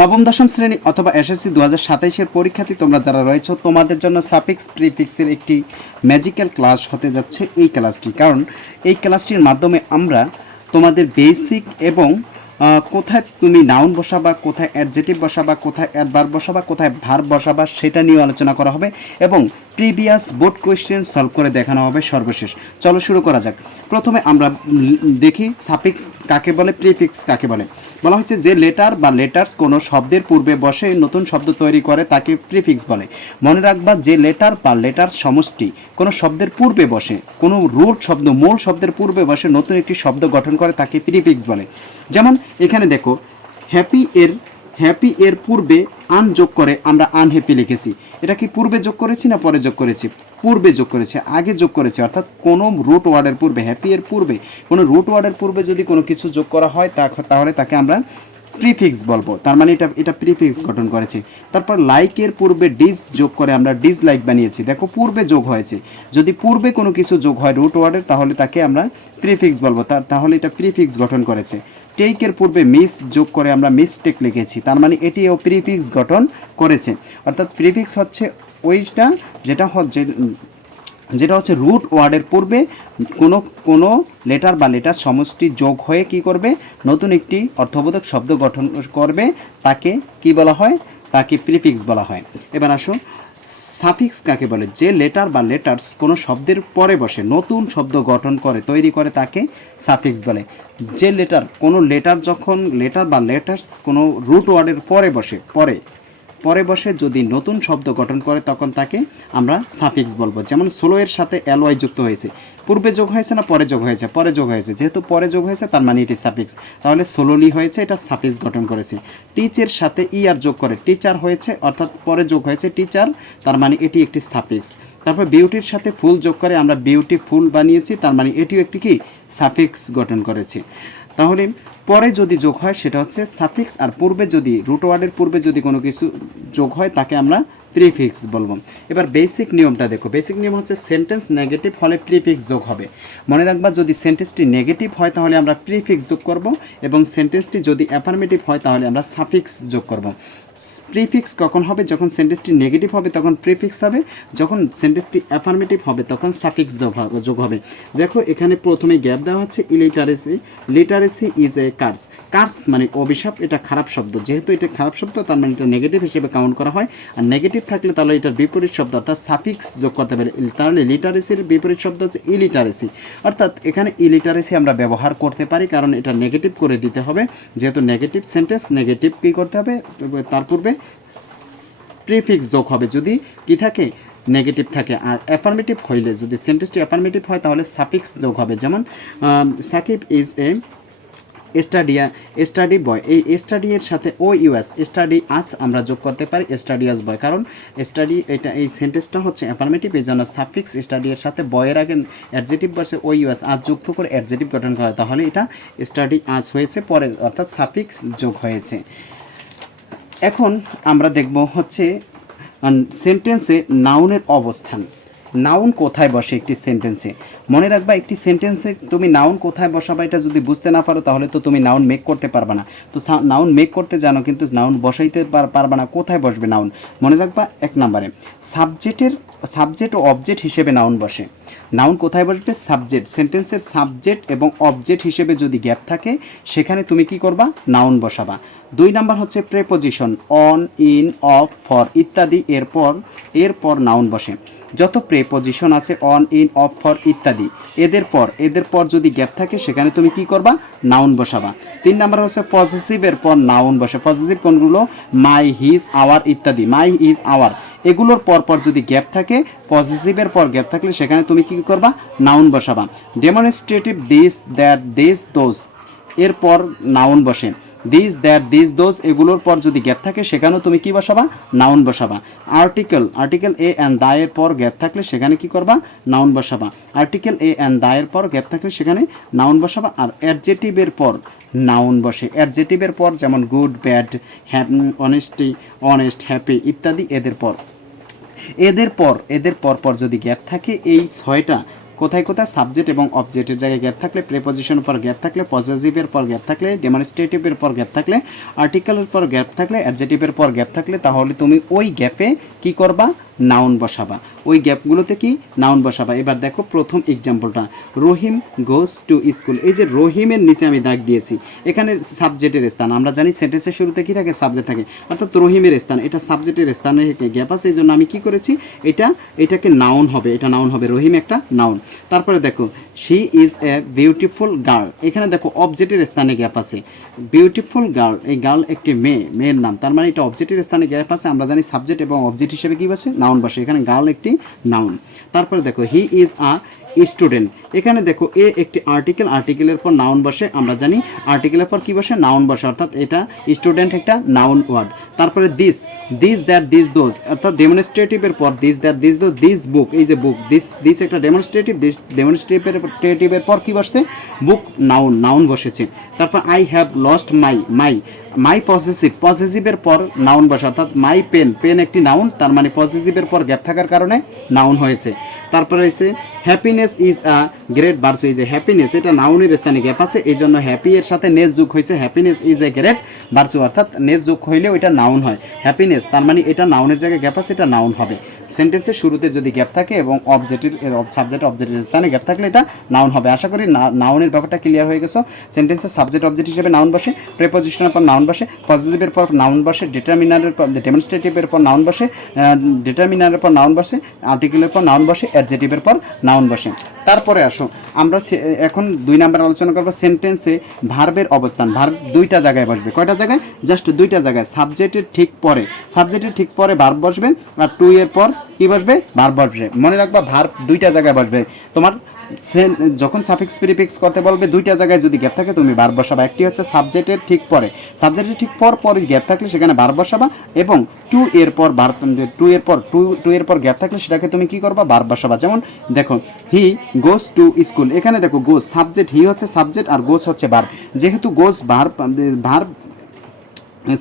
নবম দশম শ্রেণী অথবা এসএসসি 2027-এর পরীক্ষার্থী তোমরা যারা রয়েছে তোমাদের জন্য সাফিক্স প্রিফিক্সের একটি ম্যাজিক্যাল ক্লাস হতে যাচ্ছে এই ক্লাসটি। কারণ এই ক্লাসটির মাধ্যমে আমরা তোমাদের বেসিক এবং কোথায় তুমি নাউন বসাবা, কোথায় অ্যাডজেটিভ বসাবা, কোথায় অ্যাডভার্ব বসাবা, কোথায় ভার্ব বসাবা সেটা নিয়ে আলোচনা করা হবে এবং প্রিভিয়াস বোর্ড কোয়েশ্চেন সলভ করে দেখানো হবে সর্বশেষ। চলো শুরু করা যাক। প্রথমে আমরা দেখি সাফিক্স কাকে বলে, প্রিফিক্স কাকে বলে। বলা হয়েছে যে লেটার বা লেটার্স কোনো শব্দের পূর্বে বসে নতুন শব্দ তৈরি করে তাকে প্রিফিক্স বলে। মনে রাখবা যে লেটার বা লেটার সমষ্টি কোনো শব্দের পূর্বে বসে, কোনো রুট শব্দ মূল শব্দের পূর্বে বসে নতুন একটি শব্দ গঠন করে তাকে প্রিফিক্স বলে। যেমন এখানে দেখো হ্যাপি এর পূর্বে আন যোগ করে আমরা আনহ্যাপি লিখেছি। এটা কি পূর্বে যোগ করেছি না পরে যোগ করেছি? পূর্বে যোগ করেছে, আগে যোগ করেছে। অর্থাৎ কোনো রুট ওয়ার্ডের পূর্বে, হ্যাপি এর পূর্বে কোনো রুট ওয়ার্ডের পূর্বে যদি কোনো কিছু যোগ করা হয় তাহলে তাকে আমরা প্রিফিক্স বলবো। তার মানে এটা প্রিফিক্স গঠন করেছে। তারপর লাইকের পূর্বে ডিস যোগ করে আমরা ডিসলাইক বানিয়েছি। দেখো পূর্বে যোগ হয়েছে। যদি পূর্বে কোনো কিছু যোগ হয় রুট ওয়ার্ডের তাহলে তাকে আমরা প্রিফিক্স বলবো। তাহলে এটা প্রিফিক্স গঠন করেছে। টেকের পূর্বে মিস যোগ করে আমরা মিসটেক লিখেছি। তার মানে এটিও প্রিফিক্স গঠন করেছে। অর্থাৎ প্রিফিক্স হচ্ছে ওইটা যেটা হচ্ছে রুট ওয়ার্ডের পূর্বে কোনো লেটার বা লেটার সমষ্টি যোগ হয়ে কি করবে, নতুন একটি অর্থবোধক শব্দ গঠন করবে, তাকে কি বলা হয়? তাকে প্রিফিক্স বলা হয়। এবার আসো সাফিক্স কাকে বলে। যে লেটার বা লেটার্স কোনো শব্দের পরে বসে নতুন শব্দ গঠন করে তৈরি করে তাকে সাফিক্স বলে। যে কোনো লেটার যখন লেটার বা লেটার্স কোনো রুট ওয়ার্ডের পরে বসে যদি নতুন শব্দ গঠন করে তখন তাকে আমরা সাফিক্স বলবো। যেমন ষোলো এর সাথে এলওয়াই যুক্ত হয়েছে, পূর্বে যোগ হয়েছে না পরে যোগ হয়েছে? পরে যোগ হয়েছে। যেহেতু পরে যোগ হয়েছে তার মানে এটি সাফিক্স, তাহলে ষোলোলি হয়েছে, এটা সাফিক্স গঠন করেছে। টিচের সাথে ইয়ার যোগ করে টিচার হয়েছে, অর্থাৎ পরে যোগ হয়েছে টিচার, তার মানে এটি একটি সাফিক্স। তারপর বিউটির সাথে ফুল যোগ করে আমরা বিউটিফুল বানিয়েছি, তার মানে এটিও একটি কি সাফিক্স গঠন করেছে। তাহলে পরে যদি যোগ হয় সেটা হচ্ছে সাফিক্স, আর পূর্বে যদি রুট ওয়ার্ডের পূর্বে যদি কোনো কিছু যোগ হয় তাকে আমরা প্রিফিক্স বলবো। এবার বেসিক নিয়মটা দেখো। বেসিক নিয়ম হচ্ছে সেন্টেন্স নেগেটিভ হলে প্রিফিক্স যোগ হবে। মনে রাখবা যদি সেন্টেন্সটি নেগেটিভ হয় তাহলে আমরা প্রিফিক্স যোগ করব, এবং সেন্টেন্সটি যদি অ্যাফার্মেটিভ হয় তাহলে আমরা সাফিক্স যোগ করব। প্রিফিক্স কখন হবে? যখন সেন্টেন্সটি নেগেটিভ হবে তখন প্রিফিক্স হবে, যখন সেন্টেন্সটি অ্যাফার্মেটিভ হবে তখন সাফিক্স যোগ হবে। দেখো এখানে প্রথমে গ্যাপ দেওয়া হচ্ছে illiteracy. Literacy is a curse মানে অভিশাপ, এটা খারাপ শব্দ। যেহেতু এটা খারাপ শব্দ তার মানে এটা নেগেটিভ হিসেবে কাউন্ট করা হয়। আর নেগেটিভ থাকলে তাহলে এটার বিপরীত শব্দ অর্থাৎ সাফিক্স যোগ করতে পারে। তাহলে লিটারেসির বিপরীত শব্দ হচ্ছে ইলিটারেসি। অর্থাৎ এখানে ইলিটারেসি আমরা ব্যবহার করতে পারি কারণ এটা নেগেটিভ করে দিতে হবে। যেহেতু নেগেটিভ সেন্টেন্স, নেগেটিভ কী করতে হবে? তার পূর্বে প্রিফিক্স যোগ হবে যদি কি থাকে, নেগেটিভ থাকে। আর অ্যাফার্মেটিভ হইলে, যদি সেন্টেন্সটি অ্যাফার্মেটিভ হয় তাহলে সাফিক্স যোগ হবে। যেমন সাকিব ইজ এ স্টাডি বয়। এই স্টাডি এর সাথে ও ইউএস স্টাডি আস আমরা যোগ করতে পারি স্টাডি আস বয়, কারণ স্টাডি এই সেন্টেন্সটা হচ্ছে অ্যাফার্মেটিভ, এই জন্য সাফিক্স স্টাডি এর সাথে বয়ের আগে অ্যাডজেটিভ বসে ও ইউএস আজ যুক্ত করে অ্যাডজেটিভ গঠন করা হয়, তাহলে এটা স্টাডি আস হয়েছে পরে, অর্থাৎ সাফিক্স যোগ হয়েছে। এখন আমরা দেখব হচ্ছে সেন্টেন্সে নাউনের অবস্থান। নাউন কোথায় বসে একটি সেন্টেন্সে? মনে রাখবা একটি সেন্টেন্সে তুমি নাউন কোথায় বসাবা এটা যদি বুঝতে না পারো তাহলে তো তুমি নাউন মেক করতে পারবে না। তো নাউন মেক করতে জানো কিন্তু নাউন বসাইতে পারবে না। কোথায় বসবে নাউন? মনে রাখবা 1 নম্বরে সাবজেক্ট ও অবজেক্ট হিসেবে নাউন বসে। নাউন কোথায় বসবে? সাবজেক্ট, সেন্টেন্সের সাবজেক্ট এবং অবজেক্ট হিসেবে যদি গ্যাপ থাকে সেখানে তুমি কি করবা? নাউন বসাবা। 2 নাম্বার হচ্ছে preposition, on, in, of, for ইত্যাদি এরপর নাউন বসে। যত প্রেপোজিশন আছে অন, ইন, অফ, ফর ইত্যাদি এদের পর যদি গ্যাপ থাকে সেখানে তুমি কি করবা? নাউন বসাবা। 3 নাম্বার হচ্ছে পজেসিভের পর নাউন বসে। পজেসিভ কোনগুলো? মাই, হিজ, আওয়ার ইত্যাদি। মাই, হিজ, আওয়ার এগুলোর পর যদি গ্যাপ থাকে, পজিটিভের পর গ্যাপ থাকলে সেখানে তুমি কি করবা? নাউন বসাবা। Demonstrative this, that, this, those এরপর নাউন বসে। দিস, দ্যাট, দিস, দোজ এগুলোর পর যদি গ্যাপ থাকে সেখানেও তুমি কি বসাবা? নাউন বসাবা। আর্টিকেল এ অ্যান্ড দা এর পর গ্যাপ থাকলে সেখানে কি করবা? নাউন বসাবা। আর্টিকেল এ অ্যান্ড দা এর পর গ্যাপ থাকলে সেখানে নাউন বসাবা। আর অ্যাডজেটিভের পর নাউন বসে। অ্যাডজেটিভের পর যেমন গুড, ব্যাড, অনেস্ট, হ্যাপি ইত্যাদি এদের পর যদি গ্যাপ থাকে এই 6টা কোথায় কোথায় সাবজেক্ট এবং অবজেক্টের জায়গায় গ্যাপ থাকলে, প্রেপজিশনের পর গ্যাপ থাকলে, পজেসিভের পর গ্যাপ থাকলে, ডেমনস্ট্রেটিভের পর গ্যাপ থাকলে, আর্টিকেলের পর গ্যাপ থাকলে, অ্যাডজেটিভের পর গ্যাপ থাকলে, তাহলে তুমি ওই গ্যাপে কি করবা, নাউন বসাবা। ওই গ্যাপগুলোতে কি নাউন বসাবা। এবার দেখো প্রথম এক্সাম্পলটা, রহিম গোস টু স্কুল। এই যে রহিমের নিচে আমি দাগ দিয়েছি, এখানে সাবজেক্টের স্থান, আমরা জানি সেন্টেন্সের শুরুতে কি থাকে, সাবজেক্ট থাকে, অর্থাৎ রহিমের স্থান, এটা সাবজেক্টের স্থানে গ্যাপ আছে, এই জন্য আমি কি করেছি, এটাকে নাউন হবে, এটা নাউন হবে, রহিম একটা নাউন। তারপরে দেখো she is a beautiful girl, এখানে দেখো অবজেক্টের স্থানে গ্যাপ আছে, বিউটিফুল গার্ল, এই গার্ল একটি মেয়ের নাম, তার মানে এটা অবজেক্টের স্থানে গ্যাপ আছে, আমরা জানি সাবজেক্ট এবং অবজেক্ট হিসেবে কি বসে, নাউন বসে, এখানে গার্ল একটি নাউন। তারপরে দেখো হি ইজ আ স্টুডেন্ট, এখানে দেখো এ একটি আর্টিকেল, আর্টিকেলের পর নাউন বসে, আমরা জানি আর্টিকেলের পর কি বসে, নাউন বসে, অর্থাৎ এটা স্টুডেন্ট একটা নাউন ওয়ার্ড। তারপরে দিস দ্যাট দিস দোজ, অর্থাৎ ডেমনস্ট্রেটিভের পর this that this those, this book, এই যে বুক, দিস একটা ডেমনস্ট্রেটিভ, ডেমনস্ট্রেটিভের পর কি বসছে, বুক নাউন বসেছে। তারপর আই হ্যাভ লস্ট মাই পজেসিভের পর নাউন বসে, অর্থাৎ মাই পেন একটি নাউন, তার মানে পজেসিভের পর গ্যাপ থাকার কারণে নাউন হয়েছে। তারপরে হয়েছে happiness is a great virtue, এই যে হ্যাপিনেস এটা নাউনের স্থানে গ্যাপ আছে, এই জন্য হ্যাপি এর সাথে নেস যোগ হয়েছে, happiness is a great virtue, অর্থাৎ নেস যোগ হইলেও এটা নাউন হয়, হ্যাপিনেস, তার মানে এটা নাউনের জায়গায় গ্যাপ আছে, এটা নাউন হবে। সেন্টেন্সের শুরুতে যদি গ্যাপ থাকে এবং অবজেক্টের স্থানে গ্যাপ থাকলে এটা নাউন হবে। আশা করি নাউনের ব্যাপারটা ক্লিয়ার হয়ে গেছে। সেন্টেন্সের সাবজেক্ট অবজেক্ট হিসেবে নাউন বসে, প্রেপজিশনের পর নাউন বসে, পজিটিভের পর নাউন বসে, ডিটারমিনারের পর ডেমনস্ট্রেটিভের পর নাউন বসে, ডিটারমিনারের পর নাউন বসে, আর্টিকেলের পর নাউন বসে, অ্যাডজেটিভের পর নাউন বসে। তারপরে আসো আমরা এখন 2 নাম্বার আলোচনা করবো সেন্টেন্সে ভার্বের অবস্থান। ভার্ব 2টা জায়গায় বসবে, কয়টা জায়গায়, জাস্ট 2টা জায়গায়, সাবজেক্টের ঠিক পরে ভার্ব বসবে, আর টু এর পর কি বসবে, ভার্ব বসবে। মনে রাখবা ভার্ব 2টা জায়গায় বসবে, তোমার যখন সাফিক্স প্রিফিক্স করতে বলবে 2টা জায়গায় যদি গ্যাপ থাকে তুমি ভার্ব বসাবা। একটি হচ্ছে সাবজেক্টের ঠিক পরে, সাবজেক্টের ঠিক পরে গ্যাপ থাকলে সেখানে ভার্ব বসাবা, এবং টু এর পর গ্যাপ থাকলে সেটাকে তুমি কি করবা, ভার্ব বসাবা। যেমন দেখো হি গোস টু স্কুল, এখানে দেখো গোস সাবজেক্ট, হি হচ্ছে সাবজেক্ট আর গোস হচ্ছে ভার্ব, যেহেতু গোস ভার্ব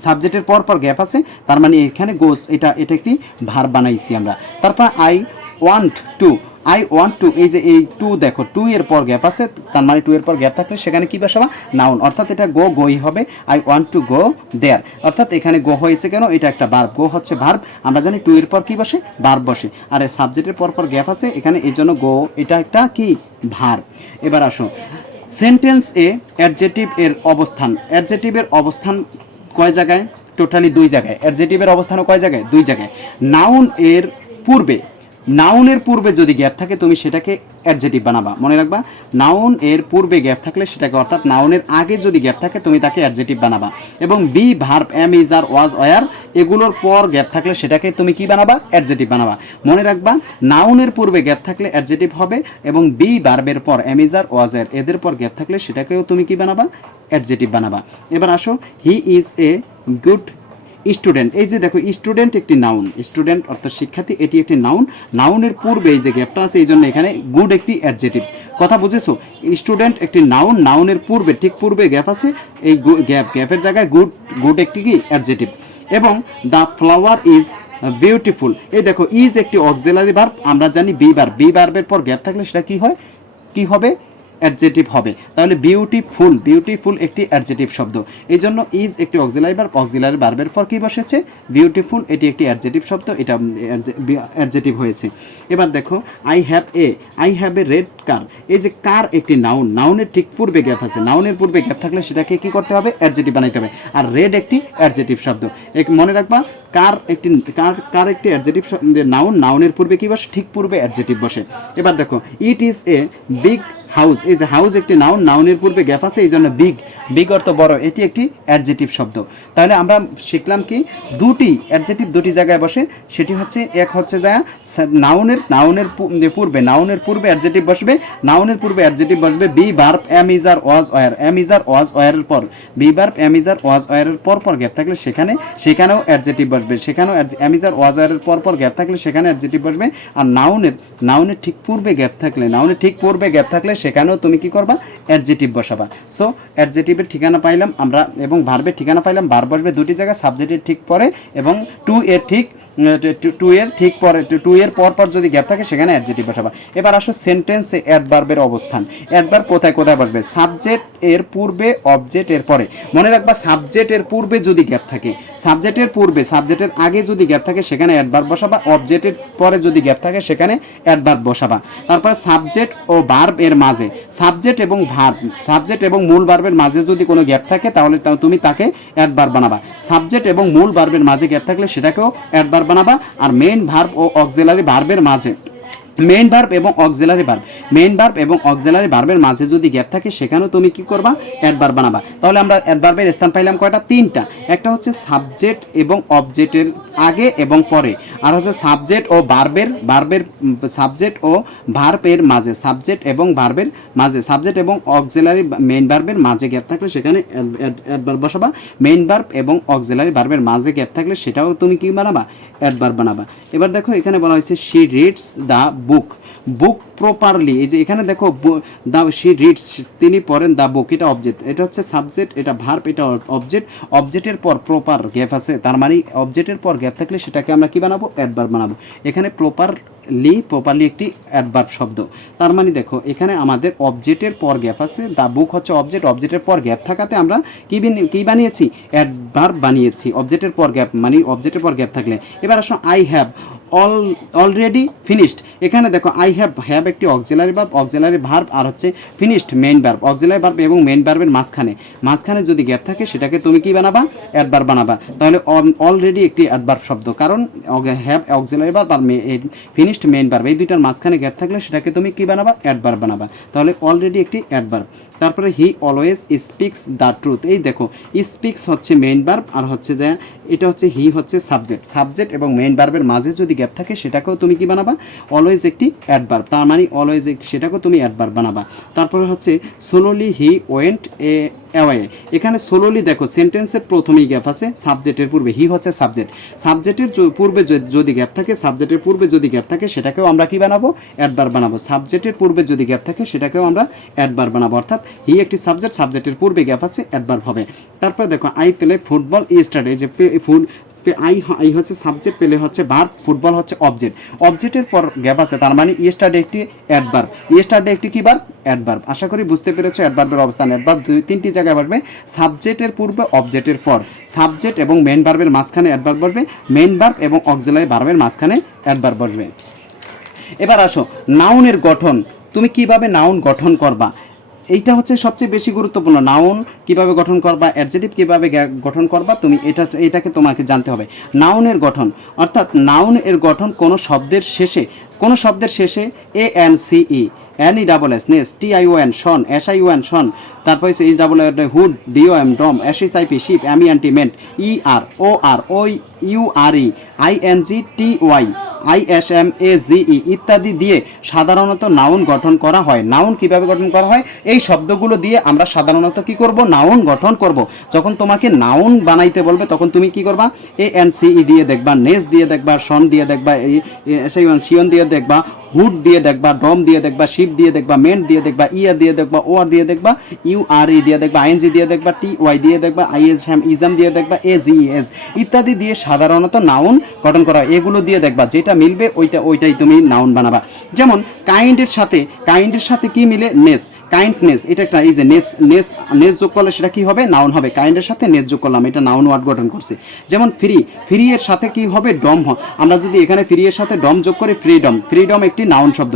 সাবজেক্টের পর গ্যাপ আছে, তার মানে এখানে গোস এটা একটি ভার্ব বানাইছি আমরা। তারপর আই ওয়ান্ট টু, এই যে এই টু দেখো, টু এর পর গ্যাপ আছে, তার মানে টু এর পর গ্যাপ থাকলে সেখানে কি বসাবা, নাউন, অর্থাৎ এটা গোই হবে, আই ওয়ান্ট টু গো দেয়ার, অর্থাৎ এখানে গো হয়েছে কেন, এটা একটা ভার্ব, গো হচ্ছে ভার্ব, আমরা জানি টু এর পর কি বসে, ভার্ব বসে, আর সাবজেক্টের পর গ্যাপ আছে এখানে, এই জন্য গো এটা একটা কি ভার্ব। এবার আসো সেন্টেন্স এ অ্যাডজেটিভ এর অবস্থান কয় জায়গায়, টোটালি 2 জায়গায়। অ্যাডজেটিভের অবস্থানও কয় জায়গায়, 2 জায়গায়। নাউনের পূর্বে যদি গ্যাপ থাকে তুমি সেটাকে অ্যাডজেটিভ বানাবা, মনে রাখবা, নাউন এর পূর্বে গ্যাপ থাকলে সেটাকে, অর্থাৎ নাউনের আগে যদি গ্যাপ থাকে তুমি তাকে অ্যাডজেটিভ বানাবা। এবং be verb am is are was were এগুলোর পর গ্যাপ থাকলে সেটাকে তুমি কি বানাবা, অ্যাডজেটিভ বানাবা। মনে রাখবা নাউনের পূর্বে গ্যাপ থাকলে অ্যাডজেটিভ হবে, এবং বি ভার্বের পর am is are was were এদের পর গ্যাপ থাকলে সেটাকেও তুমি কি বানাবা, অ্যাডজেটিভ বানাবা। এবার আসো he is a good student, এই যে দেখো স্টুডেন্ট একটি নাউন, স্টুডেন্ট অর্থাৎ শিক্ষার্থী, এটি একটি নাউন, নাউনের পূর্বে এই যে গ্যাপটা আছে এই জন্য এখানে গুড একটি অ্যাডজেটিভ। কথা বুঝেছো, স্টুডেন্ট একটি নাউন, নাউনের পূর্বে ঠিক পূর্বে গ্যাপ আছে, এই গ্যাপের জায়গায় গুড একটি কি অ্যাডজেটিভ। এবং দ্য ফ্লাওয়ার ইজ বিউটিফুল, এই দেখো ইজ একটি অক্সিলারি ভার্ব, আমরা জানি বি ভার্বের পর গ্যাপ থাকলে সেটা কি হবে অ্যাডজেটিভ হবে। তাহলে বিউটিফুল একটি অ্যাডজেটিভ শব্দ, এই জন্য ইজ একটি অক্সিলারি ভার্বের পর কি বসেছে, বিউটিফুল, এটি একটি অ্যাডজেটিভ শব্দ, এটা অ্যাডজেটিভ হয়েছে। এবার দেখো আই হ্যাভ এ রেড কার, এই যে কার একটি নাউনের ঠিক পূর্বে গ্যাপ আছে, নাউনের পূর্বে গ্যাপ থাকলে সেটাকে কি করতে হবে, অ্যাডজেটিভ বানাইতে হবে। আর রেড একটি অ্যাডজেটিভ শব্দ, মনে রাখবা কার একটি অ্যাডজেটিভ নাউনের পূর্বে কি বসে, ঠিক পূর্বে অ্যাডজেটিভ বসে। এবার দেখো it is a big house, এই যে হাউস একটি নাউনের পূর্বে গ্যাপ আছে এই জন্য বিগ অর্থ বড়, এটি একটি অ্যাডজেটিভ শব্দ। তাহলে আমরা শিখলাম কি, দুটি অ্যাডজেটিভ দুটি জায়গায় বসে, সেটি হচ্ছে এক হচ্ছে যা নাউনের পূর্বে অ্যাডজেটিভ বসবে, be verb am is are was were এর পর, be verb am is are was were এর পর গ্যাপ থাকলে সেখানেও অ্যাডজেটিভ বসবে, সেখানেও am is are was were এর পর গ্যাপ থাকলে সেখানে অ্যাডজেটিভ বসবে। আর নাউনের ঠিক পূর্বে গ্যাপ থাকলে সেখানেও তুমি কি করবা, অ্যাডজেটিভ বসাবা। সো অ্যাডজেটিভের ঠিকানা পাইলাম আমরা, এবং ভার্বের ঠিকানা পাইলাম, ভার্ব বসবে 2টি জায়গায়, সাবজেক্টের ঠিক পরে এবং টু এর ঠিক টু এর ঠিক পরে, টু এর পর পর যদি গ্যাপ থাকে সেখানে অ্যাডজেক্টিভ বসাবা। এবার আসো সেন্টেন্সে অ্যাডভার্বের অবস্থান। অ্যাডভার্ব কোথায় কোথায় বসবে? সাবজেক্ট এর পূর্বে, অবজেক্ট এর পরে। মনে রাখবা সাবজেক্ট এর পূর্বে যদি গ্যাপ থাকে, সাবজেক্টের পূর্বে, সাবজেক্টের আগে যদি গ্যাপ থাকে সেখানে অ্যাডভার্ব বসাবা, অবজেক্টের পরে যদি গ্যাপ থাকে সেখানে অ্যাডভার্ব বসাবা। তারপরে সাবজেক্ট ও ভার্ব এর মাঝে, সাবজেক্ট এবং ভার্ব, সাবজেক্ট এবং মূল ভার্বের মাঝে যদি কোনো গ্যাপ থাকে তাহলে তুমি তাকে অ্যাডভার্ব বানাবা। সাবজেক্ট এবং মূল ভার্বের মাঝে গ্যাপ থাকলে সেটাকেও অ্যাডভার্ব বানাবা। আর মেইন ভার্ব ও অক্সিলারি ভার্বের মাঝে, মেইন ভার্ব এবং অক্সিলারি ভার্ব, মেইন ভার্ব এবং অক্সিলারি ভার্বের মাঝে যদি গ্যাপ থাকে সেখানেও তুমি কি করবা? অ্যাডভার্ব বানাবা। তাহলে আমরা অ্যাডভার্বের স্থান পাইলাম কয়টা? তিনটা। একটা হচ্ছে সাবজেক্ট এবং অবজেক্টের আগে এবং পরে, আর হচ্ছে সাবজেক্ট ও ভার্বের, সাবজেক্ট ও ভার্বের মাঝে, সাবজেক্ট এবং ভার্বের মাঝে, সাবজেক্ট এবং অক্সিলারি মেইন ভার্বের মাঝে গ্যাপ থাকলে সেখানে অ্যাডভার্ব বসাবা। মেইন ভার্ব এবং অক্সিলারি ভার্বের মাঝে গ্যাপ থাকলে সেটাও তুমি কি বানাবা? অ্যাডভার্ব বানাবা। এবার দেখো এখানে বলা হয়েছে she reads the book, book properly. এই যে এখানে দেখো দা, শি রিডস, তিনি পড়েন, দা বুক এটা অবজেক্ট, এটা হচ্ছে সাবজেক্ট, এটা ভার্ব, এটা অবজেক্ট। অবজেক্টের পর প্রপার গ্যাপ আছে, তার মানে অবজেক্টের পর গ্যাপ থাকলে সেটাকে আমরা কি বানাবো? অ্যাডভার্ব বানাবো। এখানে প্রপারলি একটি অ্যাডভার্ব শব্দ। তার মানে দেখো এখানে আমাদের অবজেক্টের পর গ্যাপ আছে, দা বুক হচ্ছে অবজেক্ট, অবজেক্টের পর গ্যাপ থাকাতে আমরা কি বানিয়েছি? অ্যাডভার্ব বানিয়েছি। অবজেক্টের পর গ্যাপ মানে অবজেক্টের পর গ্যাপ থাকলে। এবার আসো আই হ্যাভ অলরেডি ফিনিশড। এখানে দেখো আই হ্যাভ একটি অক্সিলারি ভার্ব, অক্সিলারি ভার্ব, আর হচ্ছে finished main verb. Auxiliary verb এবং মেইন ভার্বের মাঝখানে যদি গ্যাপ থাকে সেটাকে তুমি কি বানাবা? অ্যাডভার্ব বানাবা। তাহলে অলরেডি একটি অ্যাডভার্ব শব্দ, কারণ have auxiliary verb R finished main verb এই দুইটার মাঝখানে গ্যাপ থাকলে সেটাকে তুমি কি বানাবা? অ্যাডভার্ব বানাবা। তাহলে অলরেডি একটি অ্যাডভার্ব। তারপরে he always speaks the truth. এই দেখো স্পিক্স হচ্ছে মেইন ভার্ব, আর হচ্ছে যে এটা হচ্ছে হি হচ্ছে সাবজেক্ট। সাবজেক্ট এবং মেইন ভার্বের মাঝে যদি গ্যাপ থাকে সেটাকেও তুমি কি বানাবা? অলওয়েজ একটি অ্যাডভার্ব। তার মানে অলওয়েজ সেটাকেও তুমি অ্যাডভার্ব বানাবা। তারপরে হচ্ছে সোলোলি হি ওয়েন্ট অ্যাওয়ে। এখানে সোলোলি দেখো সেন্টেন্সের প্রথমেই গ্যাপ আছে, সাবজেক্টের পূর্বে। হি হচ্ছে সাবজেক্ট, সাবজেক্টের পূর্বে যদি গ্যাপ থাকে, সাবজেক্টের পূর্বে যদি গ্যাপ থাকে সেটাকেও আমরা কি বানাবো? অ্যাডভার্ব বানাবো। সাবজেক্টের পূর্বে যদি গ্যাপ থাকে সেটাকেও আমরা অ্যাডভার্ব বানাবো। অর্থাৎ হি একটি সাবজেক্ট, সাবজেক্টের পূর্বে গ্যাপ আছে, অ্যাডভার্ব হবে। তারপরে দেখো আই প্লে ফুটবল ইয়েস্টারডে, যে আই হচ্ছে সাবজেক্ট, পেলে হচ্ছে ভার্ব, ফুটবল হচ্ছে অবজেক্ট। অবজেক্টের পর গ্যাপ আছে, তার মানে ইয়েস্টারডে একটি অ্যাডভার্ব। ইয়েস্টারডে একটি কি ভার্ব? অ্যাডভার্ব। আশা করি বুঝতে পেরেছো অ্যাডভার্বের অবস্থান। অ্যাডভার্ব তিনটি জায়গায় বসবে, সাবজেক্টের পূর্বে, অবজেক্টের পর। সাবজেক্ট এবং মেইন ভার্বের মাঝখানে অ্যাডভার্ব বসবে, মেইন ভার্ব এবং অক্সিলারি ভার্বের মাঝখানে অ্যাডভার্ব বসবে। এবার আসো নাউনের গঠন। তুমি কিভাবে নাউন গঠন করবা? এইটা হচ্ছে সবচেয়ে বেশি গুরুত্বপূর্ণ। নাউন কিভাবে গঠন করবা, অ্যাডজেক্টিভ কিভাবে গঠন করবা, তুমি এটাকে তোমাকে জানতে হবে। নাউনের গঠন, অর্থাৎ নাউন এর গঠন কোনো শব্দের শেষে ANCE, NESS, NES, TION শন, SION শন, তারপর হচ্ছে HUD, DOM dom, SHIP ship, MENT ment, ER OR OURE, INGTY ISMAZE ইত্যাদি দিয়ে সাধারণত নাউন গঠন করা হয়। নাউন কিভাবে গঠন করা হয়? এই শব্দগুলো দিয়ে আমরা সাধারণত কি করব? নাউন গঠন করব। যখন তোমাকে নাউন বানাইতে বলবে তখন তুমি কি করবা? ANCE দিয়ে দেখবা, নেস দিয়ে দেখবা, শন দিয়ে দেখবা, শিয়ন দিয়ে দেখবা, হুড দিয়ে দেখবা, ডম দিয়ে দেখবা, শিপ দিয়ে দেখবা, মেন্ট দিয়ে দেখবা, ইয়ার দিয়ে দেখবা, ওয়ার দিয়ে দেখবা, URE দিয়ে দেখবা, ING দিয়ে দেখবা, TY দিয়ে দেখবা, ইজাম দিয়ে দেখবা, AGES ইত্যাদি দিয়ে সাধারণত নাউন গঠন করা হয়। এগুলো দিয়ে দেখবা যেটা মিলবে ওইটাই তুমি নাউন বানাবা। যেমন কাইন্ডের সাথে কি মিলে? নেস, কাইন্ডনেস, এটা একটা, এই যে নেস যোগ করলে সেটা কি হবে? নাউন হবে। কাইন্ডের সাথে নেস যোগ করলাম, এটা নাউন ওয়ার্ড গঠন করছে। যেমন ফ্রি এর সাথে কি হবে? ডম। আমরা যদি এখানে ফ্রি এর সাথে ডম যোগ করি, ফ্রিডম একটি নাউন শব্দ।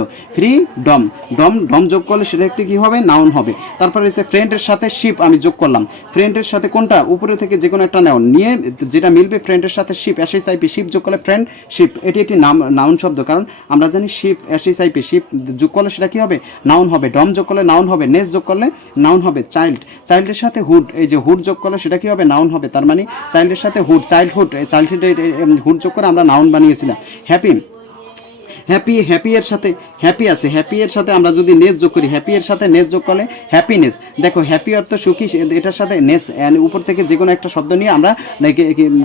ডম যোগ করলে সেটা একটি কি হবে? নাউন হবে। তারপরে হচ্ছে ফ্রেন্ডের সাথে শিপ আমি যোগ করলাম। ফ্রেন্ডের সাথে কোনটা? উপরে থেকে যে কোনো একটা নাউন নিয়ে যেটা মিলবে, ফ্রেন্ডের সাথে শিপ, SHIP শিপ যোগ করলে ফ্রেন্ডশিপ, এটি একটি নাউন শব্দ। কারণ আমরা জানি শিপ, SHIP শিপ যোগ করলে সেটা কি হবে? নাউন হবে। ডম যোগ করলে নাউন হবে, নেস যোগ করলে নাউন হবে। চাইল্ডের সাথে হুড, এই যে হুড যোগ করলে সেটা কি হবে? নাউন হবে। তার মানে চাইল্ডের সাথে হুড, চাইল্ডহুড হুড যোগ করে আমরা নাউন বানিয়েছিলাম। হ্যাপি এর সাথে হ্যাপি আছে, হ্যাপি এর সাথে আমরা যদি নেস যোগ করি, হ্যাপি এর সাথে নেস যোগ করলে হ্যাপিনেস। দেখো হ্যাপি অর্থ সুখী, এটার সাথে নেস উপর থেকে যে কোনো একটা শব্দ নিয়ে আমরা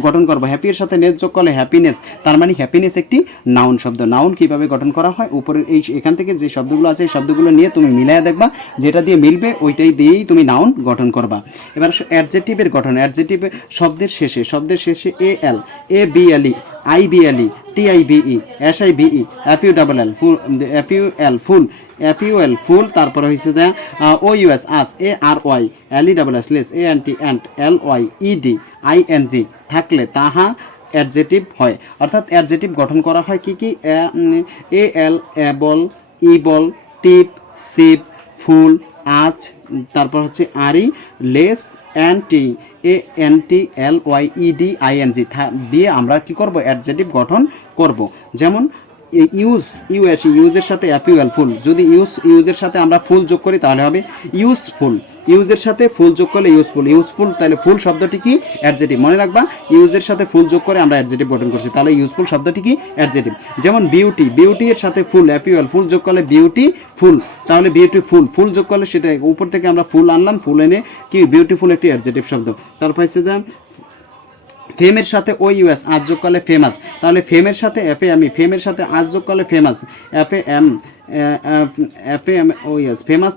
গঠন করবো। হ্যাপি এর সাথে নেস যোগ করলে হ্যাপিনেস, তার মানে হ্যাপিনেস একটি নাউন শব্দ। নাউন কিভাবে গঠন করা হয়, উপরের এখান থেকে যে শব্দগুলো আছে এই শব্দগুলো নিয়ে তুমি মিলাইয়া দেখবা, যেটা দিয়ে মিলবে ওইটাই দিয়েই তুমি নাউন গঠন করবা। এবার অ্যাডজেক্টিভের গঠন। অ্যাডজেক্টিভ শব্দের শেষে L, A B L E, I B L E, T I B E, S I B E, F U double L ful, F U L ful, F U L ful, তারপরে হয়েছে যে O U S ous, A R Y, L E double S less, A N T ant, L Y E D I N G থাকলে তাহা adjective হয়। অর্থাৎ adjective গঠন করা হয় কি কি, A L, able, ible, tive, sive, ful, আচ, তারপর হচ্ছে ary, less, ant, A N T L Y E D I N G দিয়ে আমরা কি করব, অ্যাডজেটিভ গঠন করব। যেমন ইউজের সাথে অ্যাফিউয়াল ফুল, যদি ইউজের সাথে আমরা ফুল যোগ করি তাহলে হবে ইউজফুল। ইউজের সাথে ফুল যোগ করলে ইউজফুল, তাহলে ফুল শব্দটি কি, অ্যাডজেটিভ। মনে রাখবা ইউজের সাথে ফুল যোগ করে আমরা অ্যাডজেটিভ গঠন করছি, তাহলে ইউজফুল শব্দটি কি, অ্যাডজেটিভ। যেমন বিউটি এর সাথে ফুল, অ্যাফিউয়াল ফুল যোগ করলে বিউটিফুল, তাহলে বিউটিফুল, ফুল যোগ করলে সেটা উপর থেকে আমরা ফুল আনলাম, ফুল এনে কি বিউটিফুল একটি অ্যাডজেটিভ শব্দ। তারপর হচ্ছে ফেমের সাথে ও ইউএস আজ যোগ করলে ফেমাস, তাহলে ফেমের সাথে এফে আমি, ফেমের সাথে আজ যোগ করলে ফেমাস, এফে এম ও ইউএস ফেমাস,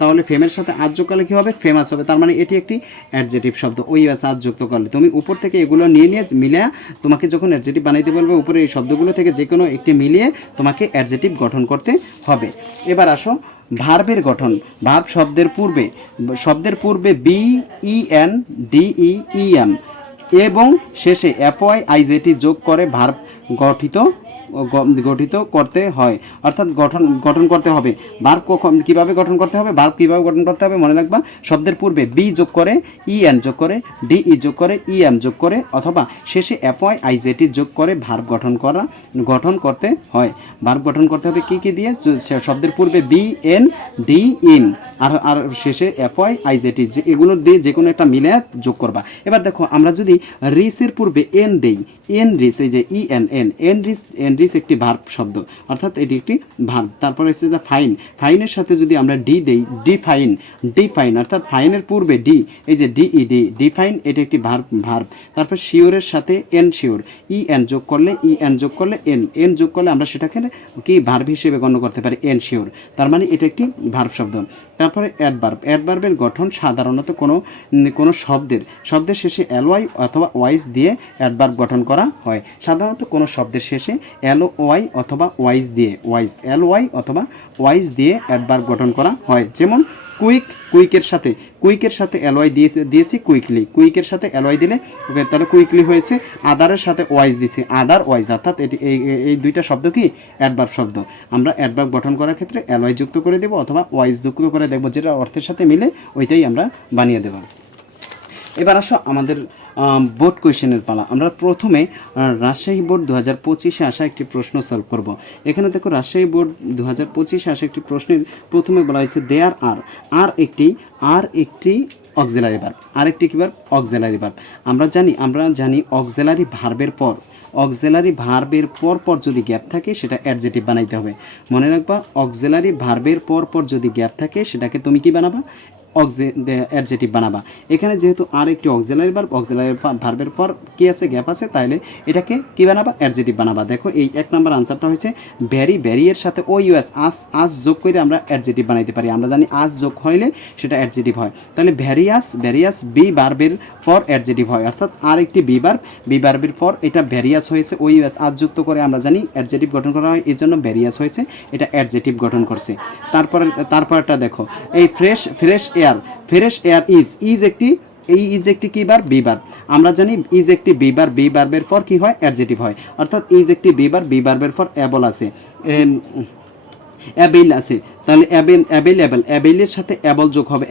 তাহলে ফেমের সাথে আজ যোগ করলে কী হবে, ফেমাস হবে। তার মানে এটি একটি অ্যাডজেটিভ শব্দ। ও ইউএস আজ যুক্ত করলে তুমি উপর থেকে এগুলো নিয়ে মিলে তোমাকে যখন অ্যাডজেটিভ বানাইতে বলবে, উপরে এই শব্দগুলো থেকে যে কোনো একটি মিলিয়ে তোমাকে অ্যাডজেটিভ গঠন করতে হবে। এবার আসো ভার্বের গঠন। ভার্ব শব্দের পূর্বে B E N D E M এবং শেষে এফওয়াই আইজেটি যোগ করে ভার্ব গঠিত করতে হয়, অর্থাৎ গঠন করতে হবে। ভার্ব কীভাবে গঠন করতে হবে, ভার্ব কীভাবে গঠন করতে হবে মনে রাখবা, শব্দের পূর্বে বি যোগ করে, ই এন যোগ করে, ডি ই যোগ করে, ই এম যোগ করে, অথবা শেষে এফওয়াই আইজেটি যোগ করে ভার্ব গঠন করতে হয়। ভার্ব গঠন করতে হবে কি দিয়ে, শব্দের পূর্বে বি এন ডি ইন আর শেষে এফওয়াই আইজেটি, এগুলো দিয়ে যে কোনো একটা মিলে যোগ করবা। এবার দেখো আমরা যদি রিসের পূর্বে এন দেই, এন রিস, এই যে ই এন এন, এন রিস একটি ভার্ব শব্দ, অর্থাৎ এটি একটি ভার্ব। তারপরে হচ্ছে যে ফাইনের সাথে যদি আমরা ডি দেই, ডিফাইন, অর্থাৎ ফাইনের পূর্বে ডি, এই যে ডিফাইন, এটি একটি ভার্ব। তারপর শিওরের সাথে শিওর, ই এন যোগ করলে এন যোগ করলে আমরা সেটাকে কি ভার্ব হিসেবে গণ্য করতে পারি, শিওর। তার মানে এটা একটি ভার্ব শব্দ। তারপরে অ্যাডভার্বের গঠন সাধারণত কোনো শব্দের শেষে এলওয়াই অথবা ওয়াইস দিয়ে অ্যাডভার্ব গঠন করা হয়। সাধারণত কোনো শব্দের শেষে এলওয়াই অথবা ওয়াইস দিয়ে, এলওয়াই অথবা ওয়াইস দিয়ে অ্যাডভার্ব গঠন করা হয়। যেমন কুইকের সাথে এলওয়াই দিয়েছি কুইকের সাথে এলওয়াই দিলে তাহলে কুইকলি হয়েছে। আদারের সাথে ওয়াইস দিয়েছি আদারওয়াইজ, অর্থাৎ এটি এই দুইটা শব্দ কি অ্যাডভার্ব শব্দ। আমরা অ্যাডভার্ব গঠন করার ক্ষেত্রে এলওয়াই যুক্ত করে দেব অথবা ওয়াইস যুক্ত করে দেখব, যেটা অর্থের সাথে মিলে ওইটাই আমরা বানিয়ে দেব। এবার আসো আমাদের বোর্ড কোয়েশ্চেনের পালা। আমরা প্রথমে রাজশাহী বোর্ড 2025-এ আসা একটি প্রশ্ন সলভ করব। এখানে দেখো রাজশাহী বোর্ড 2025-এ আসা একটি প্রশ্নের প্রথমে বলা হয়েছে দেয়ার আর একটি অক্সিলারি ভার্ব, আরেকটি কি ভার্ব, অক্সিলারি ভার্ব। আমরা জানি অক্সিলারি ভার্বের পর যদি গ্যাপ থাকে সেটা অ্যাডজেটিভ বানাইতে হবে। মনে রাখবা অক্সিলারি ভার্বের পর যদি গ্যাপ থাকে সেটাকে তুমি কি বানাবা, অ্যাডজেটিভ বানাবা। এখানে যেহেতু আর একটি অক্সিলারি ভার্বের পর কি আছে, গ্যাপ আছে, তাহলে এটাকে কি বানাবা, অ্যাডজেটিভ বানাবা। দেখো এই 1 নম্বর আনসারটা হয়েছে ভ্যারি এর সাথে ও ইউএস আস যোগ করে আমরা অ্যাডজেটিভ বানাইতে পারি। আমরা জানি আস যোগ হইলে সেটা অ্যাডজেটিভ হয়, তাহলে ভ্যারিয়াস বি ভার্বের পর অ্যাডজেটিভ হয়, অর্থাৎ আর একটি বি ভার্বের পর এটা ভ্যারিয়াস হয়েছে, ও ইউএস আস যুক্ত করে আমরা জানি অ্যাডজেটিভ গঠন করা হয়, এই জন্য ভ্যারিয়াস হয়েছে, এটা অ্যাডজেটিভ গঠন করছে। তারপরটা দেখো এই ফ্রেশ এয়ার ইজ একটি কি ভার্ব, বি ভার্ব। আমরা জানি ইজ একটি বি ভার্বের পর কি হয়, অ্যাডজেটিভ হয়, অর্থাৎ ইজ একটি বি ভার্বের পর অ্যাবল আছে, অ্যাবিল আছে, তাহলে অ্যাভেলেবল, অ্যাভেলের সাথে অ্যাবল যোগ হবে,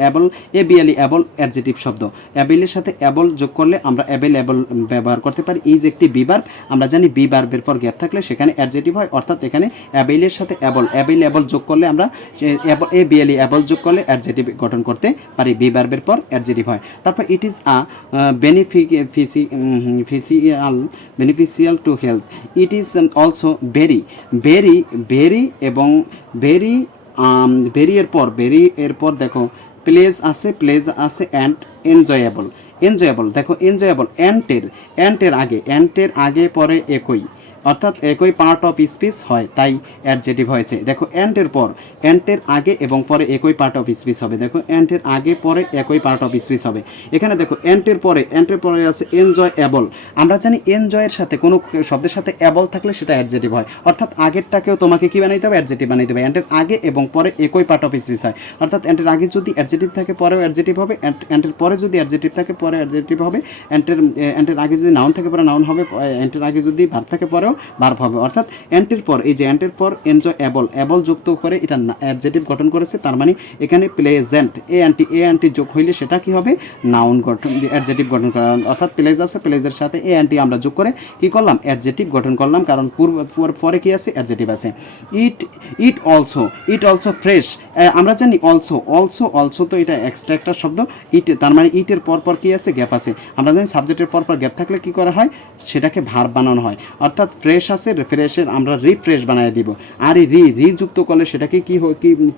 অ্যাবল এবিএলই অ্যাবল অ্যাডজেটিভ শব্দ। অ্যাভেলের সাথে অ্যাবল যোগ করলে আমরা অ্যাভেলেবল ব্যবহার করতে পারি। ইজ একটি বি ভার্ব, আমরা জানি বি ভার্বের পর গ্যাপ থাকলে সেখানে অ্যাডজেটিভ হয়, অর্থাৎ এখানে অ্যাভেলের সাথে অ্যাভেলেবল যোগ করলে আমরা এবিএলই অ্যাবল যোগ করলে অ্যাডজেটিভ গঠন করতে পারি, বি ভার্বের পর অ্যাডজেটিভ হয়। তারপর it is a beneficial to health, it is also very very very এবং ভেরি এর পর দেখো প্লেজ আছে অ্যান্ড এনজয়েবল দেখো এনজয়েবল অ্যান্টের আগে পরে একই, অর্থাৎ একই পার্ট অফ স্পিচ হয়, তাই অ্যাডজেটিভ হয়েছে। দেখো অ্যান্টের আগে এবং পরে একই পার্ট অফ স্পিচ হবে, দেখো অ্যান্টের আগে পরে একই পার্ট অফ স্পিচ হবে। এখানে দেখো অ্যান্টের পরে আছে এনজয়েবল, আমরা জানি এনজয়ের সাথে কোনো শব্দের সাথে অ্যাবল থাকলে সেটা অ্যাডজেটিভ হয়, অর্থাৎ আগেরটাকেও তোমাকে কি বানাইতে হবে, অ্যাডজেটিভ বানাইতে হবে। অ্যান্টের আগে এবং পরে একই পার্ট অফ স্পিচ হয়, অর্থাৎ অ্যান্টের আগে যদি অ্যাডজেটিভ থাকে পরেও অ্যাডজেটিভ হবে, অ্যান্টের পরে যদি অ্যাডজেটিভ থাকে পরে অ্যাডজেটিভ হবে, অ্যান্টের আগে যদি নাউন থাকে পরে নাউন হবে, অ্যান্টের আগে যদি ভার্ব থাকে পরেও ভার্ব হবে। অর্থাৎ অ্যান্টের পর এই যে অ্যান্টের পর অ্যাবল যুক্ত করে এটা অ্যাডজেটিভ গঠন করেছে, তার মানে এখানে প্লেজেন্ট এ অ্যান্টি যোগ হইলে সেটা কি হবে, নাউন গঠন অ্যাডজেটিভ গঠন করা, অর্থাৎ প্লেজ আছে প্লেজের সাথে এ অ্যান্টি আমরা যোগ করে কি করলাম, অ্যাডজেটিভ গঠন করলাম, কারণ পরে কি আছে, অ্যাডজেটিভ আছে। ইট অলসো ফ্রেশ, আমরা জানি অলসো তো এটা এক্সট্রা একটা শব্দ, ইট তার মানে ইটের পর কি আছে, গ্যাপ আছে। আমরা জানি সাবজেক্টের পর গ্যাপ থাকলে কি করা হয়, সেটাকে ভার্ব বানানো হয়, অর্থাৎ ফ্রেশ আছে ফ্রেশের আমরা রিফ্রেশ বানিয়ে দিব, আর এই রি যুক্ত করলে সেটাকে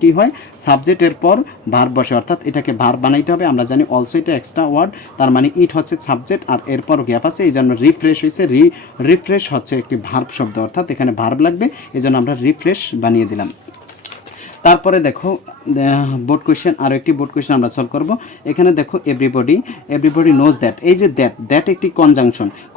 কি হয়, সাবজেক্টের পর ভার্ব বসে, অর্থাৎ এটাকে ভার্ব বানাইতে হবে। আমরা জানি অলসো এটা এক্সট্রা ওয়ার্ড, তার মানে ইট হচ্ছে সাবজেক্ট আর এরপর গ্যাপ আছে, এই জন্য রিফ্রেশ হয়েছে, রিফ্রেশ হচ্ছে একটি ভার্ব শব্দ, অর্থাৎ এখানে ভার্ব লাগবে, এই জন্য আমরা রিফ্রেশ বানিয়ে দিলাম। তারপরে দেখো বোর্ড কোয়েশ্চেন, আরও একটি বোর্ড কোয়েশ্চেন আমরা সলভ করব। এখানে দেখো এভরিবডি নোজ দ্যাট, এই যে দ্যাট একটি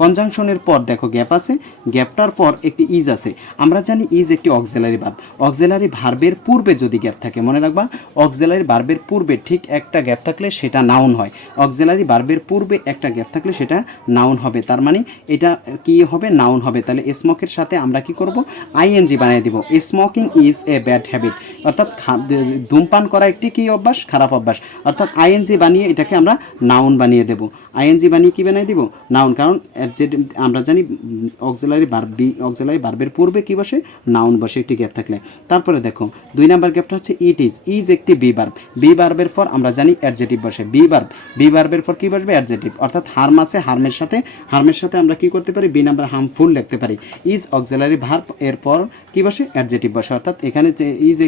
কনজাংশনের পর দেখো গ্যাপ আছে, গ্যাপটার পর একটি ইজ আছে। আমরা জানি ইজ একটি অক্সিলারি ভার্ব, অক্সিলারি ভার্বের পূর্বে যদি গ্যাপ থাকে, মনে রাখবা অক্সিলারি ভার্বের পূর্বে ঠিক একটা গ্যাপ থাকলে সেটা নাউন হয়, অক্সিলারি ভার্বের পূর্বে একটা গ্যাপ থাকলে সেটা নাউন হবে, তার মানে এটা কি হবে, নাউন হবে। তাহলে স্মোকের সাথে আমরা কি করব, আইএনজি বানিয়ে দিব, smoking is a bad habit, অর্থাৎ ধূমপান করা একটি কি অভ্যাস, খারাপ অভ্যাস, অর্থাৎ আইএনজি বানিয়ে এটাকে আমরা নাউন বানিয়ে দেব, আইএনজি বানিয়ে কি বানিয়ে দিব, নাউন, কারণ আমরা জানি অক্সিলারি ভার্বের পূর্বে কি বসে, নাউন বসে একটি গ্যাপ থাকলে। তারপরে দেখো 2 নাম্বার গ্যাপটা হচ্ছে ইজ একটি বি ভার্বের পর আমরা জানি অ্যাডজেটিভ বসে, বি ভার্বের পর কি বসবে, অ্যাডজেটিভ, অর্থাৎ হার্ম আছে, হার্মের সাথে আমরা কি করতে পারি, বি নাম্বার হার্মফুল লিখতে পারি। ইজ অক্সিলারি ভার্ব এরপর কি বসে, অ্যাডজেটিভ বসে, অর্থাৎ এখানে যে ইজ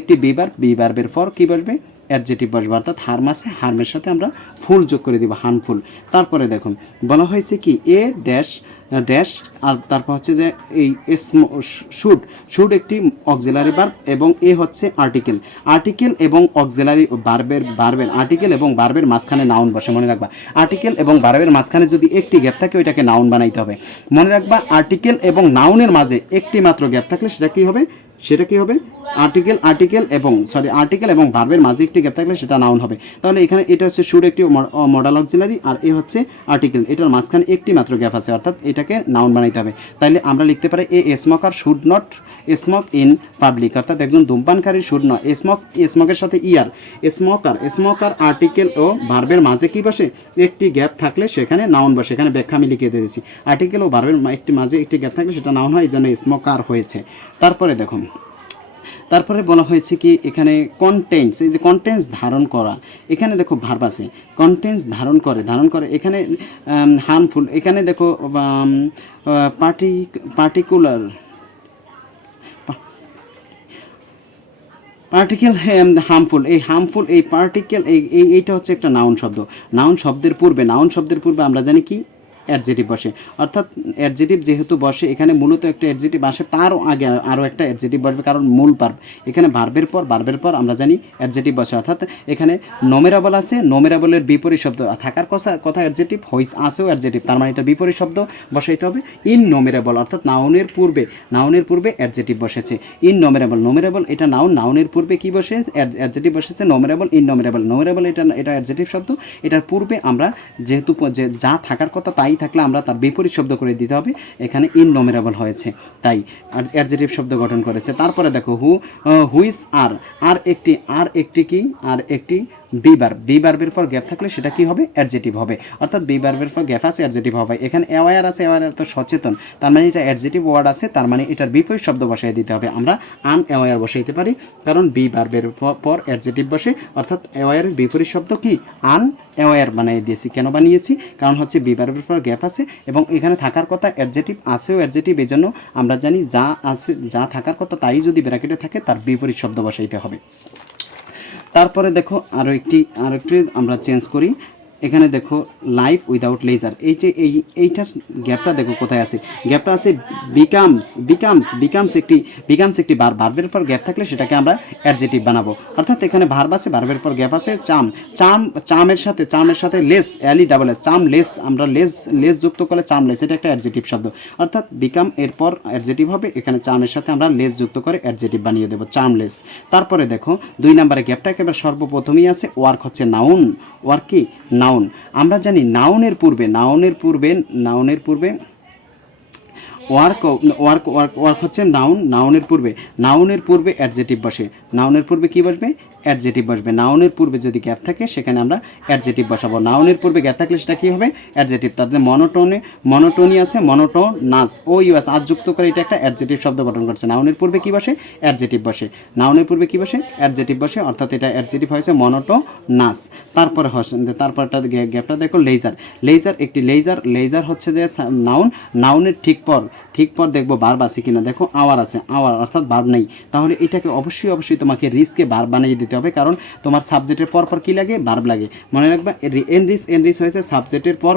একটি বি ভার্বের পর কি বসবে, অ্যাডজেটিভ বসবে, অর্থাৎ হার্ম আছে, হার্মের সাথে আমরা ফুল যোগ করে দিব, হার্মফুল। তারপরে দেখুন বলা হয়েছে কি এ ড্যাশ আর তারপর হচ্ছে যে এই শুড একটি অক্সিলারি ভার্ব এবং এ হচ্ছে আর্টিকেল এবং অক্সিলারি ভার্বের আর্টিকেল এবং ভার্বের মাঝখানে নাউন বসে, মনে রাখবা আর্টিকেল এবং ভার্বের মাঝখানে যদি একটি গ্যাপ থাকে ওইটাকে নাউন বানাইতে হবে, মনে রাখবা আর্টিকেল এবং নাউনের মাঝে একটি মাত্র গ্যাপ থাকলে সেটা কি হবে, আর্টিকেল এবং ভার্বের মাঝে একটি গ্যাপ থাকলে সেটা নাউন হবে। তাহলে এখানে এটা হচ্ছে শুড একটি মডাল অক্সিলারি আর এ হচ্ছে আর্টিকেল, এটার মাঝখানে একটি মাত্র গ্যাপ আছে, অর্থাৎ এটাকে নাউন বানাইতে হবে। তাহলে আমরা লিখতে পারি a smoker should not smoke in public, অর্থাৎ একজন ধূমপানকারী শুড নট স্মোকের সাথে স্মোকার আর্টিকেল ও ভার্বের মাঝে কি বসে, একটি গ্যাপ থাকলে সেখানে নাউন বসে, এখানে ব্যাখ্যা আমি লিখে দিয়েছি, আর্টিকেল ও ভার্বের মাঝে একটি গ্যাপ থাকলে সেটা নাউন হয়, এই জন্য স্মোকার হয়েছে। তারপরে বলা হয়েছে কি এখানে কন্টেন্টস, এই যে কন্টেন্টস ধারণ করা, এখানে দেখো ভার্ব আছে, কন্টেন্টস ধারণ করে, এখানে হার্মফুল, এখানে দেখো পার্টিকুলার পার্টিকেল হার্মফুল, এই পার্টিকেল এইটা হচ্ছে একটা নাউন শব্দের পূর্বে আমরা জানি কি অ্যাডজেটিভ বসে, অর্থাৎ অ্যাডজেটিভ যেহেতু বসে এখানে মূলত একটা অ্যাডজেটিভ আসে, তারও আগে আরও একটা অ্যাডজেটিভ বসবে, কারণ মূল ভার্ব এখানে ভার্বের পর আমরা জানি অ্যাডজেটিভ বসে, অর্থাৎ এখানে নোমেরাবল আছে, নোমেরাবলের বিপরীত শব্দ থাকার কথা অ্যাডজেটিভ আছেও অ্যাডজেটিভ, তার মানে এটা বিপরীত শব্দ বসাইতে হবে, ইন নোমেরাবল, অর্থাৎ নাউনের পূর্বে অ্যাডজেটিভ বসেছে, ইন নোমেরাবল এটা নাউনের পূর্বে কি বসে, অ্যাডজেটিভ বসেছে, নোমেরাবল ইন নোমেরাবল এটা অ্যাডজেটিভ শব্দ, এটার পূর্বে আমরা যেহেতু যা থাকার কথা তাই থাকলে আমরা তার বিপরীত শব্দ করে দিতে হবে, এখানে ইননোমেরেবল হয়েছে তাই অ্যাডজেটিভ শব্দ গঠন করেছে। তারপরে দেখো হুইস আর একটি কি আর একটি বি ভার্বের পর গ্যাপ থাকলে সেটা কি হবে, অ্যাডজেটিভ হবে। অর্থাৎ বি ভার্বের পর গ্যাপ আছে, অ্যাডজেটিভ হবে। এখানে অ্যাওয়্যার আছে, অ্যাওয়্যার তো সচেতন, তার মানে এটা অ্যাডজেটিভ ওয়ার্ড আছে, তার মানে এটার বিপরীত শব্দ বসাই দিতে হবে। আমরা আনঅ্যাওয়্যার বসাইতে পারি, কারণ বি ভার্বের পর অ্যাডজেটিভ বসে, অর্থাৎ অ্যাওয়্যারের বিপরীত শব্দ কি আনঅ্যাওয়্যার বানিয়ে দিয়েছি। কেন বানিয়েছি, কারণ হচ্ছে বি ভার্বের পর গ্যাপ আছে এবং এখানে থাকার কথা অ্যাডজেটিভ আছেও অ্যাডজেটিভ, এই জন্য আমরা জানি যা আছে, যা থাকার কথা তাই যদি ব্র্যাকেটে থাকে তার বিপরীত শব্দ বসাইতে হবে। তারপরে দেখো আরও একটি আমরা চেঞ্জ করি। এখানে দেখো লাইফ উইদাউট লেজার, এই যে এইটার গ্যাপটা দেখো কোথায় আছে, গ্যাপটা আছে বিকামস একটি ভার্বের পর গ্যাপ থাকলে সেটাকে আমরা অ্যাডজেটিভ বানাবো। অর্থাৎ এখানে ভার্ব আছে, ভার্বের পর গ্যাপ আছে, চামের সাথে লেস, LESS, চাম লেস, আমরা লেস যুক্ত করলে চামলেস, এটা একটা অ্যাডজেটিভ শব্দ। অর্থাৎ বিকাম এরপর অ্যাডজেটিভ হবে, এখানে চামের সাথে আমরা লেস যুক্ত করে অ্যাডজেটিভ বানিয়ে দেবো, চামলেস। তারপরে দেখো 2 নম্বরে গ্যাপটা একেবারে সর্বপ্রথমেই আছে, ওয়ার্ক হচ্ছে নাউন, ওয়ার্ক কি নাউন। আমরা জানি নাউনের পূর্বে ওয়ার্ক হচ্ছে নাউনের পূর্বে অ্যাডজেটিভ বসে, নাউনের পূর্বে কি বসবে, অ্যাডজেটিভ বসবে। নাউনের পূর্বে যদি গ্যাপ থাকে সেখানে আমরা অ্যাডজেটিভ বসাবো, নাউনের পূর্বে গ্যাপ থাকলে সেটা কি হবে, অ্যাডজেটিভ। তাদের মনোটোনি আছে, মনোটোনাস, ইউএস আজ যুক্ত করে এটা একটা অ্যাডজেটিভ শব্দ গঠন করছে। নাউনের পূর্বে কি বসে, অ্যাডজেটিভ বসে, নাউনের পূর্বে কি বসে, অ্যাডজেটিভ বসে, অর্থাৎ এটা অ্যাডজেটিভ হয়েছে মনোটোনাস। তারপরটা গ্যাপটা দেখো লেজার হচ্ছে যে নাউনের ঠিক পর দেখবো ভার্ব আছে কিনা, দেখো আওয়ার আছে, অর্থাৎ ভার্ব নেই, তাহলে এটাকে অবশ্যই তোমাকে রিসকে ভার্ব বানিয়ে দিতে হবে, কারণ তোমার সাবজেক্টের পর কি লাগে, ভার্ব লাগে। মনে রাখবা এনরিচ হয়েছে সাবজেক্টের পর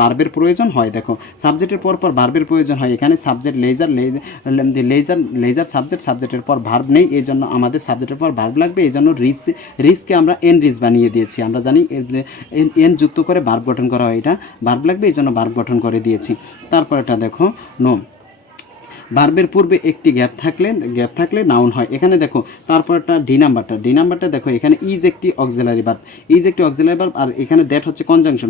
ভার্বের প্রয়োজন হয়। দেখো সাবজেক্টের পর ভার্বের প্রয়োজন হয়, এখানে সাবজেক্ট লেজার সাবজেক্টের পর ভার্ব নেই, এই জন্য আমাদের সাবজেক্টের পর ভার্ব লাগবে, এই জন্য রিসকে আমরা এনরিচ বানিয়ে দিয়েছি। আমরা জানি এন যুক্ত করে ভার্ব গঠন করা হয়, এটা ভার্ব লাগবে, এই জন্য ভার্ব গঠন করে দিয়েছি। তারপর এটা দেখো ভার্বের পূর্বে একটি গ্যাপ থাকলে নাউন হয়। এখানে দেখো তারপরটা ডি নাম্বারটা দেখো, এখানে ইজ একটি অক্সিলারি ভার্ব, আর এখানে দ্যাট হচ্ছে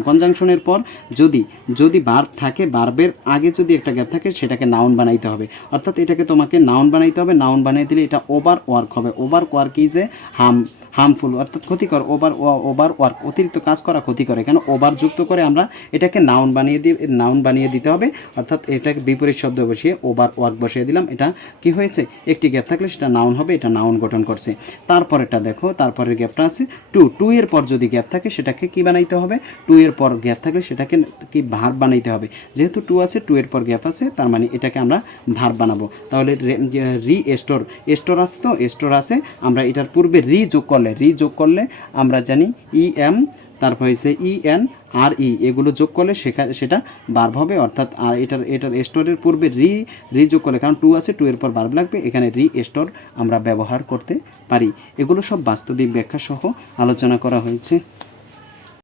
কনজাংশনের পর যদি ভার্ব থাকে, ভার্বের আগে যদি একটা গ্যাপ থাকে সেটাকে নাউন বানাইতে হবে। অর্থাৎ এটাকে তোমাকে নাউন বানাইতে হবে, নাউন বানিয়ে দিলে এটা ওভার ওয়ার্ক হবে। Over work is a harmful, অর্থাৎ ক্ষতিকর। ওভার ওয়ার্ক অতিরিক্ত কাজ করা ক্ষতিকর, এখানে ওভার যুক্ত করে আমরা এটাকে নাউন বানিয়ে দিতে হবে। অর্থাৎ এটাকে বিপরীত শব্দ বসিয়ে ওভার ওয়ার্ক বসিয়ে দিলাম, এটা কি হয়েছে, একটি গ্যাপ থাকলে সেটা নাউন হবে, এটা নাউন গঠন করছে। তারপরেরটা দেখো, তারপরের গ্যাপটা আছে টু এর পর যদি গ্যাপ থাকে সেটাকে কি বানাইতে হবে, টু এর পর গ্যাপ থাকলে সেটাকে কি ভার্ব বানাইতে হবে। যেহেতু টু আছে, টু এর পর গ্যাপ আছে, তার মানে এটাকে আমরা ভার্ব বানাবো। তাহলে স্টোর আছে, তো স্টোর আছে, আমরা এটার পূর্বে রি যোগ করলে আমরা জানি তারপর হয়েছে ENRE, এগুলো যোগ করলে সেটা ভার্ব হবে। অর্থাৎ আর এটার স্টোরের পূর্বে রি যোগ করলে, কারণ টু আছে, টু এর পর ভার্ব লাগবে, এখানে স্টোর আমরা ব্যবহার করতে পারি। এগুলো সব বাস্তবিক ব্যাখ্যা সহ আলোচনা করা হয়েছে।